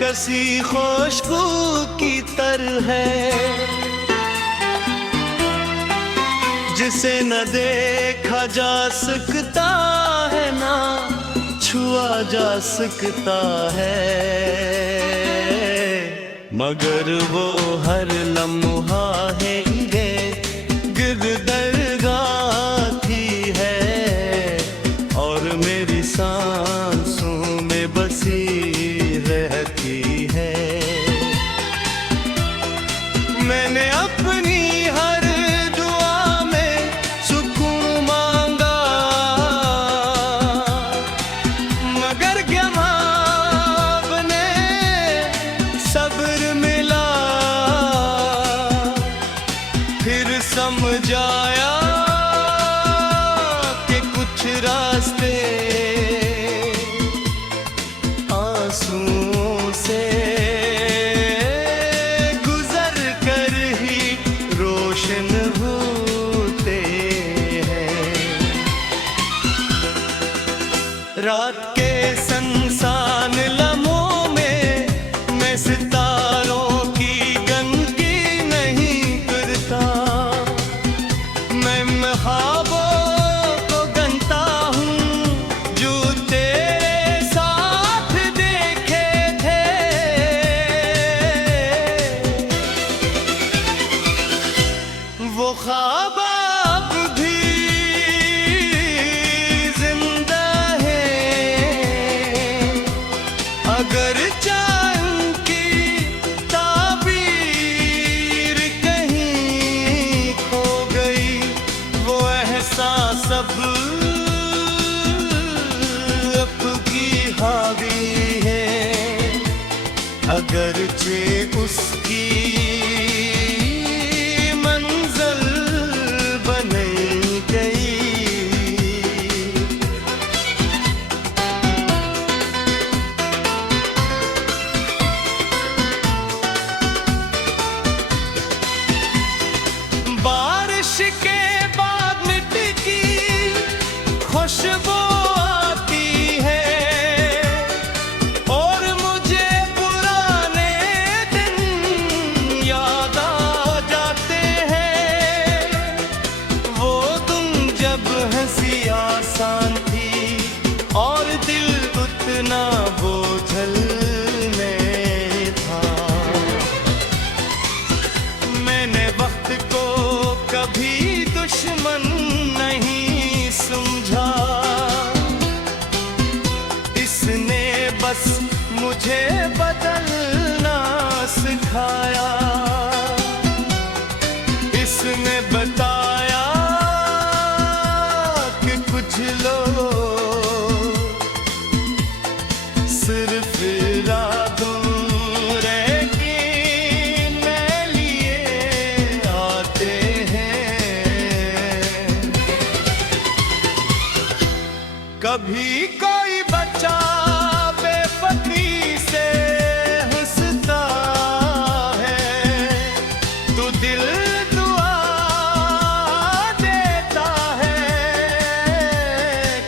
कसी खुशबू की तरह है, जिसे न देखा जा सकता है ना छुआ जा सकता है, मगर वो हर लम्हा है गिरदरगाह थी है, और मेरी सांसों में बसी रहती है। मैंने अपनी हर दुआ में सुकून मांगा, मगर क्या आपने सब्र मिला, फिर समझ आया कि कुछ रास्ते आंसुओं से गुजर कर ही रोशन होते हैं। रात के सुनसान लम्हों में मैं सितारों की गंगी नहीं करता, मैं ख्वाबों को गनता हूँ जो तेरे साथ देखे थे। वो ख्वाब अब भी जिंदा है, अगर चांद की ताबीर कहीं खो गई, वो एहसास अब की हावी है, अगरचे उसकी मंजिल बन गई। बारिश के बाद मिट्टी की खुशबू आती है, और मुझे पुराने दिन याद आ जाते हैं। वो तुम जब हंसी आसान थी और दिल उतना बोझल में था, मैंने वक्त को कभी दुश्मन नहीं समझा, इसने बस मुझे बदलना सिखाया, इसने बताया कि कुछ लोग सिर्फ इरादों में लिए आते हैं। कभी कोई बच्चा बेपती से हंसता है, तो दिल दुआ देता है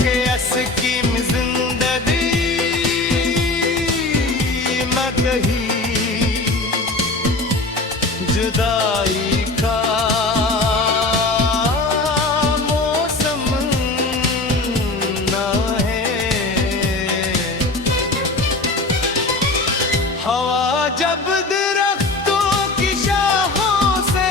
कि अस्कीम जिंदगी मैं कहीं जुदाई का मौसम ना है। हवा जब दरख्तों की शाखों से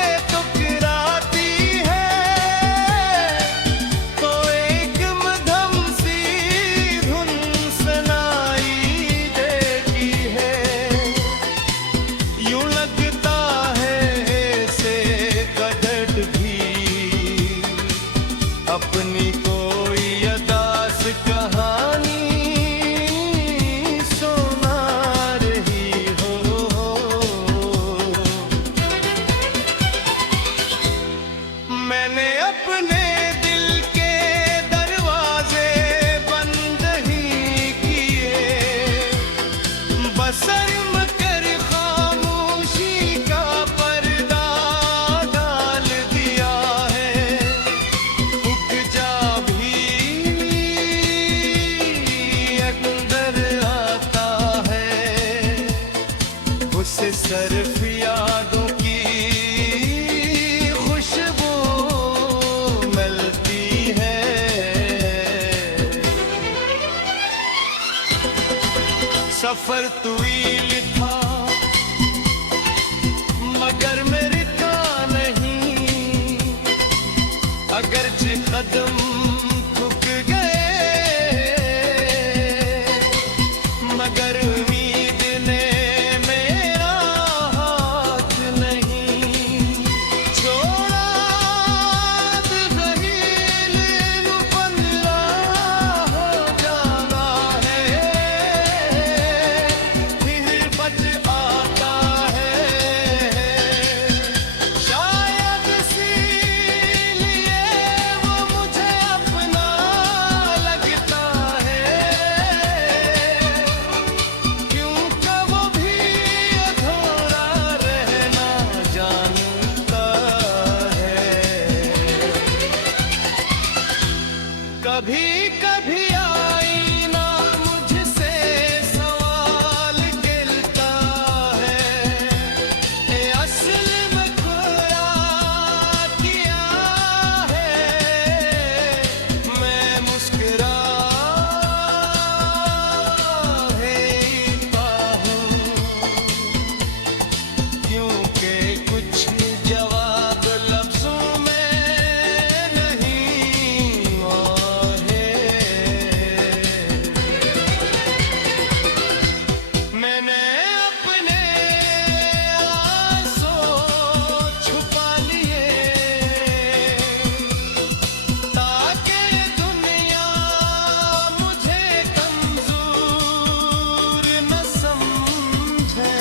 सफर तवील था मगर मेरी था नहीं, अगरचे कदम थक गए मगर उम्मीद ने मेरा हाथ नहीं छोड़ा। दिल पंद्रा हो जाना है फिर बच आता है, शायद इसीलिए वो मुझे अपना लगता है, क्योंकि वो भी अधूरा रहना जानता है। कभी कभी आईना मुझसे सवाल गिरता है, ये असल में खोया किया है, मैं मुस्कुरा देता हूँ, क्योंकि कुछ जवाब लफ्जों में नहीं है। मैंने अपने आंसू छुपा लिए ताकि दुनिया मुझे कमजोर न समझे,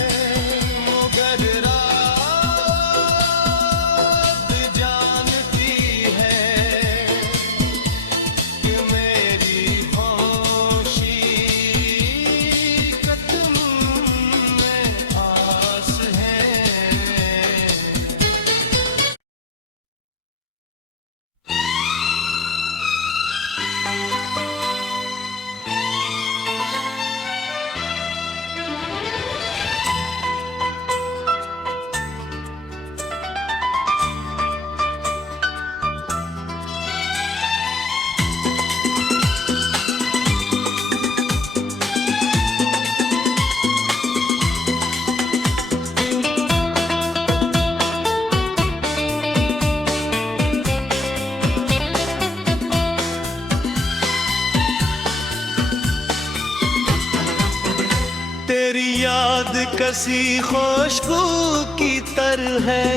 मगर रात जानती है कि मेरी खामोशी कदम में आस है। तेरी याद कसी खुशबू की तरह है,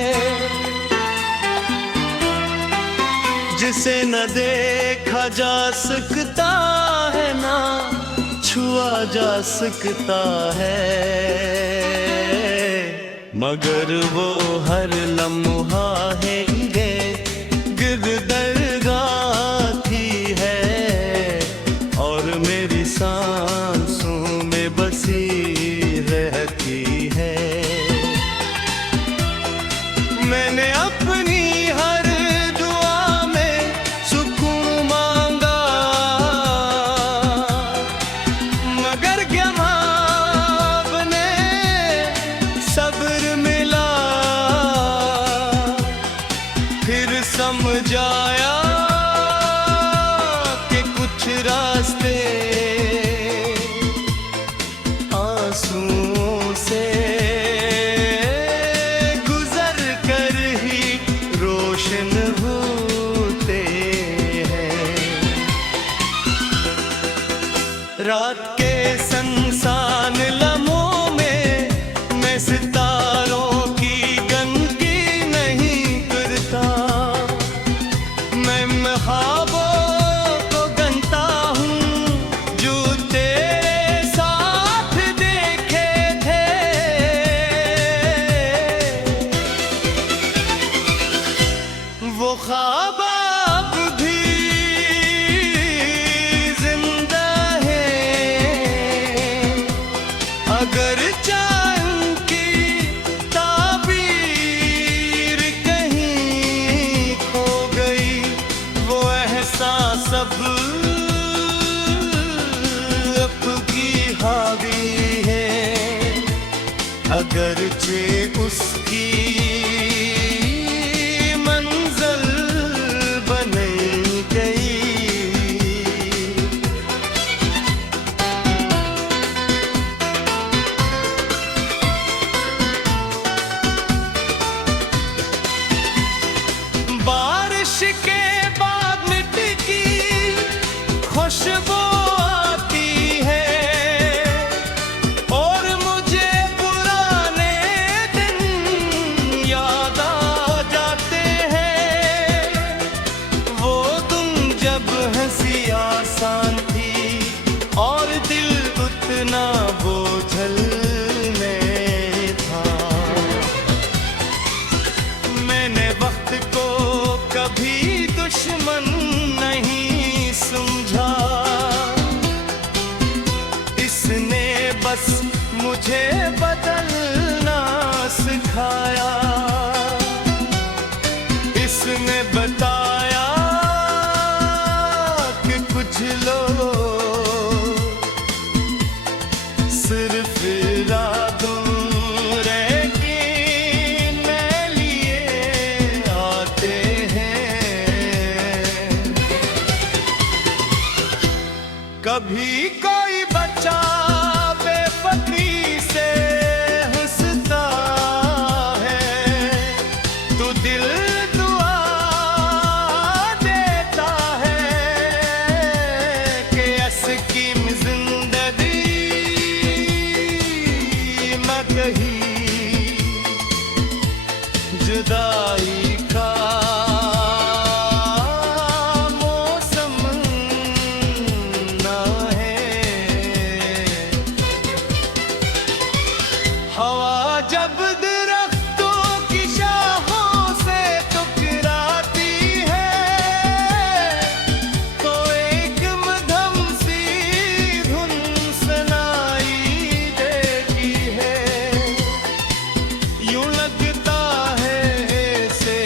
जिसे न देखा जा सकता है ना छुआ जा सकता है, मगर वो हर लम्हा है गिरदरगाह थी है और मेरी सांसों में बसी रहती है। मैंने अपनी हर दुआ में सुकून मांगा मगर क्या आपने सब्र मिला, फिर समझ आया कि कुछ रास्ते आंसुओं से गुजर कर ही रोशन होते हैं। रात के संसान लम्हों में मैं सितारों की गनगी नहीं करता, मैं ख्वाबों को गनता हूँ जो तेरे साथ देखे थे। वो ख्वाब अब भी जिंदा है, अगर चांद की ताबीर कहीं खो गई, वो एहसास अब की हावी है, अगरचे उसकी मंजिल बन गई। दुश्मन नहीं समझा, इसने बस मुझे बदलना सिखाया। इसने बताया कि कुछ लोग सिर्फ इरादों कभी कोई बच्चा बेपत्ती से हंसता है तो दिल दुआ देता है कि अस्कीम जिंदगी मैं कहीं जुदाई का हवा जब दरख्तों की शाखों से टकराती है तो एक मध्यम सी धुन सुनाई देती है। यूं लगता है ऐसे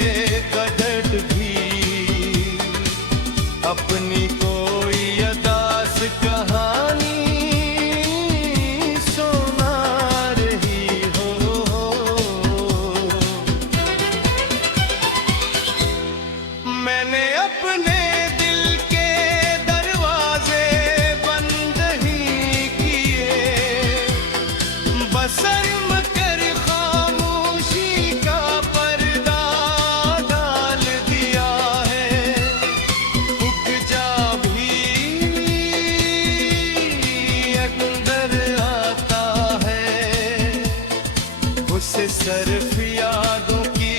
कदर भी अपनी कोई अदास कहानी मैंने अपने दिल के दरवाजे बंद ही किए, बशर्म कर खामोशी का पर्दा डाल दिया है। उठ जा भी अंदर आता है, उसे सिर्फ यादों की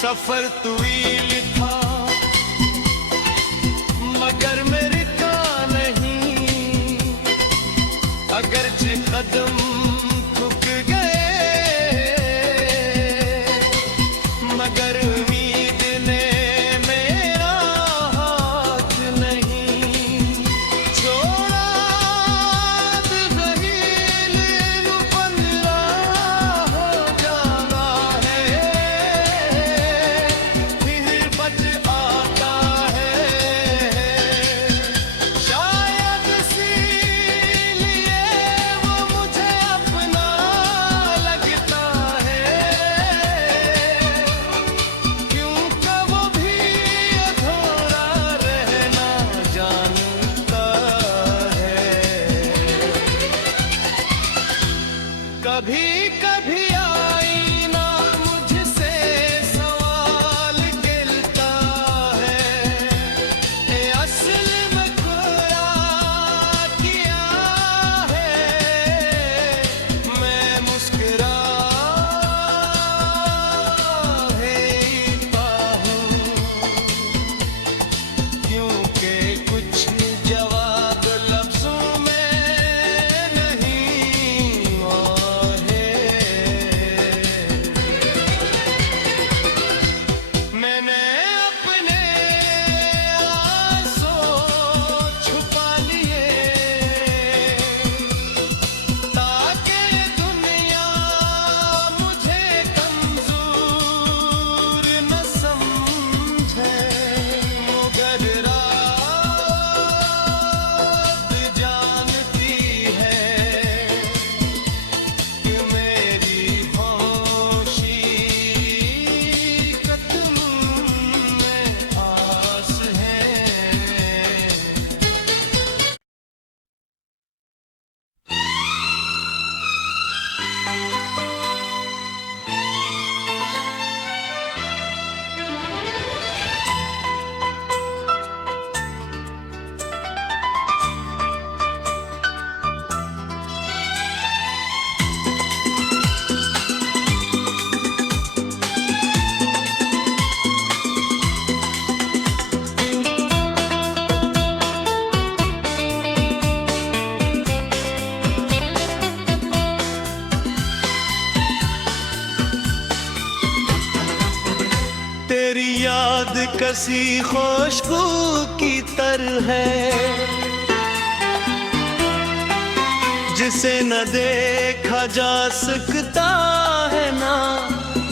सफर तवील था मगर मेरे का नहीं, अगरचे कदम थक गए मगर उम्मीद ने मेरा हाथ नहीं छोड़ा। ज़हील पंद्रा हो जाना है आता है, शायद इसीलिए वो मुझे कसी खुशबू की तरह है, जिसे न देखा जा सकता है ना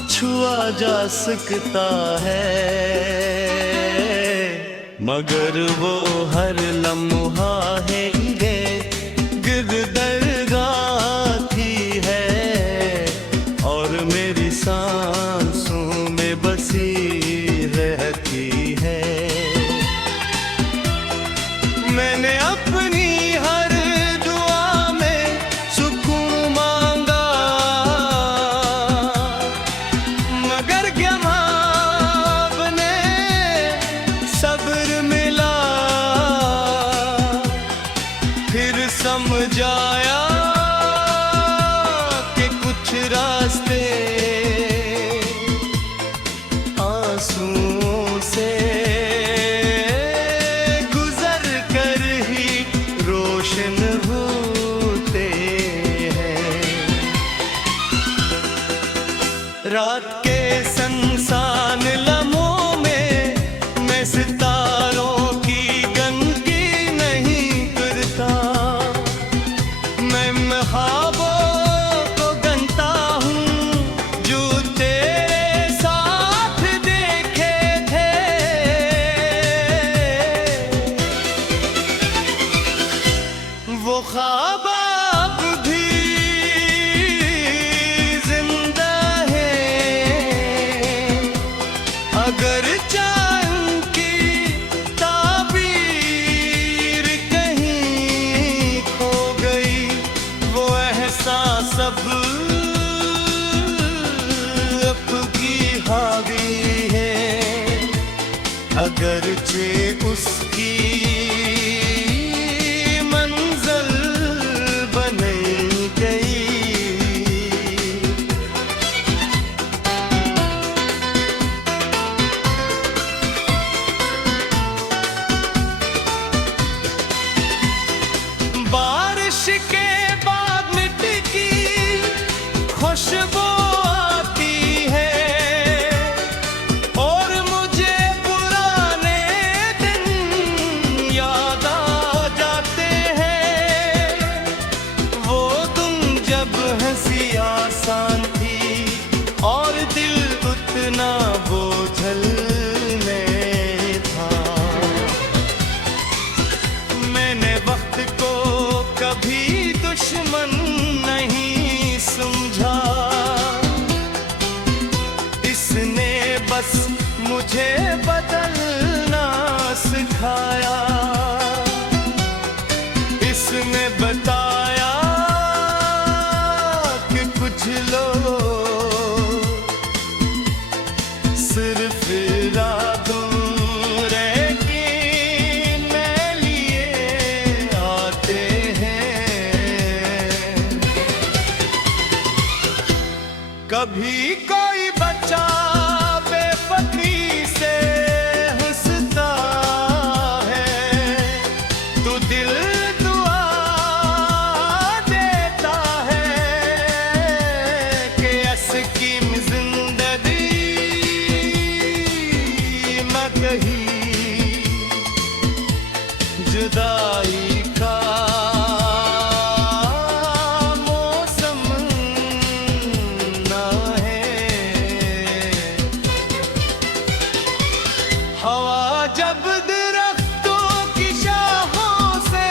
छुआ जा सकता है, मगर वो हर लम्हा है गिर्द दरगाह थी है, और मेरी सांसों में बसी रहती है। मैंने अपनी हर दुआ में सुकून मांगा, मगर क्या आपने सब्र मिला, फिर समझ आया कि कुछ रास्ते आंसुओं से गुजर कर ही रोशन होते हैं। रात के संसान लम्हों में मैं सितारों की गनगी नहीं करता, मैं ख्वाबों को गनता हूँ जो तेरे साथ देखे थे। वो ख्वाब अब भी जिंदा है, अगर चांद की ताबीर कहीं खो गई, वो एहसास अब की हावी है, अगरचे उसकी मंजिल बन गई। बारिश के बाद मिट्टी की खुशबू आती है, और मुझे पुराने दिन याद आ जाते हैं। वो तुम जब हंसी आसान थी और दिल उतना बोझल में था, मैंने वक्त को कभी दुश्मन नहीं समझा, इसने बस मुझे बदलना सिखाया, इसने बताया कि कुछ लोग सिर्फ रातों कभी कोई बच्चा बेपती से हंसता है, तो दिल दुआ देता है कि अस्कीम जिंदगी न कही जुदाई का हवा जब दरख्तों की शाखों से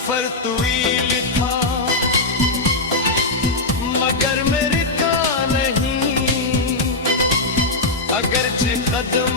सफर तवील था मगर मेरे का नहीं, अगरचे कदम